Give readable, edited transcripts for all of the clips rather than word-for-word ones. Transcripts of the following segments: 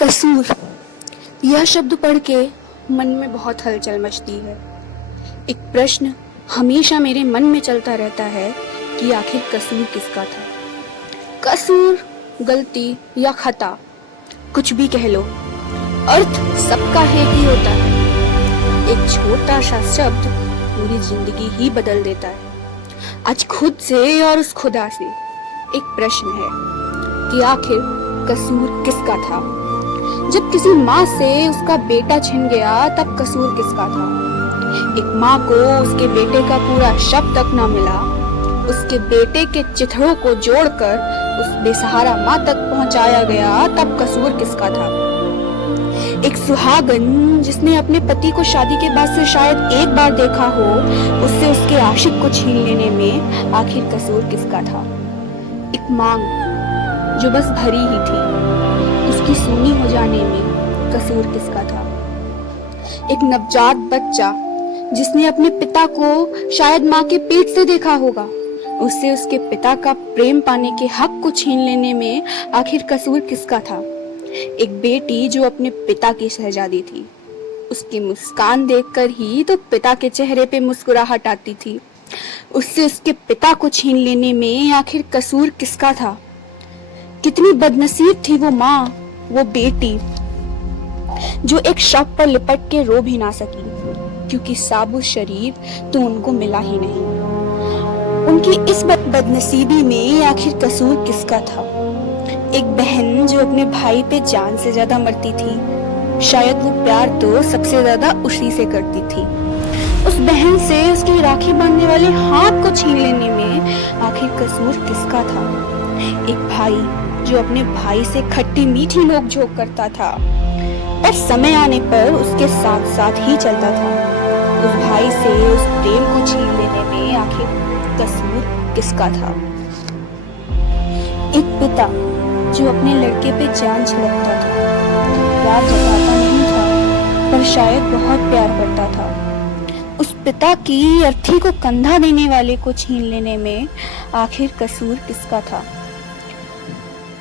कसूर, यह शब्द पढ़ के मन में बहुत हलचल मचती है। एक प्रश्न हमेशा मेरे मन में चलता रहता है कि आखिर कसूर किसका था। कसूर, गलती या खता, कुछ भी कह लो, अर्थ सबका एक ही होता है। एक छोटा सा शब्द पूरी जिंदगी ही बदल देता है। आज खुद से और उस खुदा से एक प्रश्न है कि आखिर कसूर किसका था। जब किसी माँ से उसका बेटा छिन गया तब कसूर किसका था। एक माँ को उसके बेटे का पूरा शव तक न मिला, उसके बेटे के चिथड़ों को जोड़कर उस बेसहारा माँ तक पहुंचाया गया, तब कसूर किसका था। एक सुहागन जिसने अपने पति को शादी के बाद से शायद एक बार देखा हो, उससे उसके आशिक को छीन लेने में आखिर कसूर किसका था। एक मांग जो बस भरी ही थी, उसकी सूनी हो जाने में कसूर किसका था। एक नवजात बच्चा जिसने अपने पिता को शायद माँ के पेट से देखा होगा, उससे उसके पिता का प्रेम पाने के हक को छीन लेने में आखिर कसूर किसका था। एक बेटी जो अपने पिता की शहजादी थी, उसकी मुस्कान देखकर ही तो पिता के चेहरे पे मुस्कुराहट आती थी, उससे उसके पिता को छीन लेने में आखिर कसूर किसका था। कितनी बदनसीब थी वो माँ, वो बेटी जो एक शव पर लिपट के रो भी ना सकी, क्योंकि साबुत शरीर तो उनको मिला ही नहीं। उनकी इस बदनसीबी में आखिर कसूर किसका था। एक बहन जो अपने भाई पे जान से ज्यादा मरती थी, शायद वो प्यार तो सबसे ज्यादा उसी से करती थी। उस बहन से उसकी राखी बांधने वाले हाथ को छीन लेने में आखिर कसूर किसका था। एक भाई जो अपने भाई से खट्टी मीठी नोक-झोंक करता था, पर समय आने पर उसके साथ साथ ही चलता था। उस भाई से उस प्रेम को छीन लेने में आखिर कसूर किसका था। एक पिता जो अपने लड़के पे जान छिड़कता था, प्यार जताता नहीं था पर शायद बहुत प्यार करता था। उस पिता की अर्थी को कंधा देने वाले को छीन लेने में आखिर कसूर किसका था।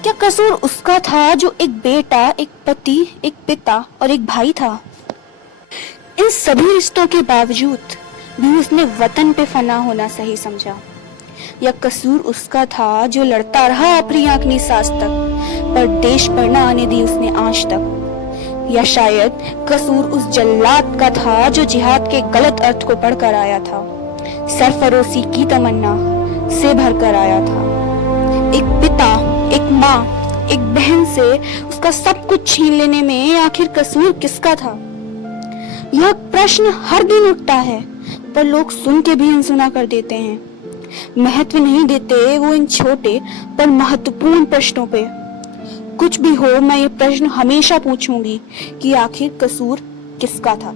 क्या कसूर उसका था जो एक बेटा, एक पति, एक पिता और एक भाई था। इन सभी रिश्तों के बावजूद भी उसने वतन पे फना होना सही समझा। या कसूर उसका था जो लड़ता रहा अपनी आखिरी सांस तक, पर देश पर न आने दी उसने आंच तक। या शायद कसूर उस जल्लाद का था जो जिहाद के गलत अर्थ को पढ़कर आया था, सरफरोशी की तमन्ना से भरकर आया था। एक पिता, एक माँ, एक बहन से उसका सब कुछ छीन लेने में आखिर कसूर किसका था। यह प्रश्न हर दिन उठता है, पर लोग सुन के भी अनसुना कर देते हैं। महत्व नहीं देते वो इन छोटे पर महत्वपूर्ण प्रश्नों पे। कुछ भी हो, मैं ये प्रश्न हमेशा पूछूंगी कि आखिर कसूर किसका था।